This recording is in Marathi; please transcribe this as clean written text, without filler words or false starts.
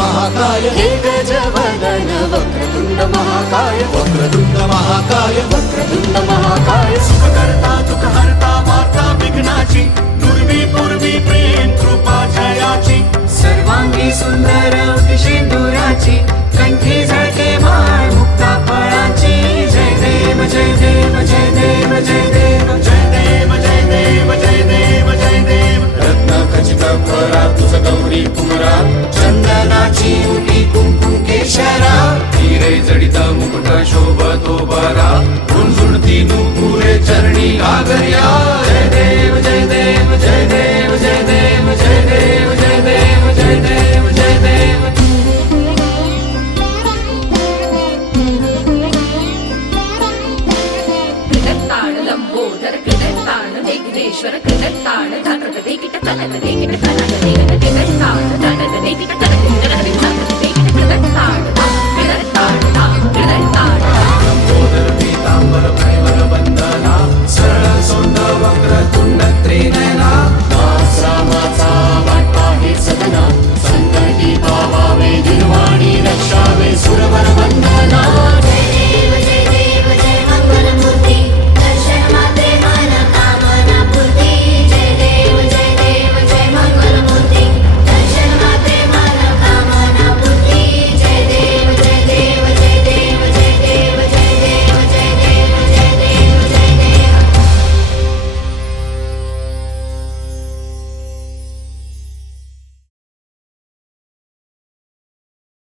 महाकाय हे गजवदन वक्रतुंड महाकाय वक्रतुंड महाकाय वक्रतुंड महाकाय सुखकर्ता दुःखहर्ता वार्ता विघ्नाची दुर्वी पूर्वी प्रेम कृपा जयाची सर्वांगी सुंदर सिंदुराची कंठी झळके माळ मुक्ता फळाची जय देव जय देव जय देव जय देव जय देव जय देव जय देव जय देव रत्न खचित फरा तुझ गौरी कुमरा चंदनाची उटी कुंकुम केशरा हिरे जडित मुकुट शोभतो बरा झुणझुणती नुपुरे चरणी घागर्या जय देव जय देव जय देव जय देव जय देव जय देव जय देव जय देव कृतताळ लंबोदर कृतताळ विघ्नेश्वर कृतताळ धात्रक देखीट कनक देखीट कनक देखीट कृतताळ धात्रक देखीट कनक देखीट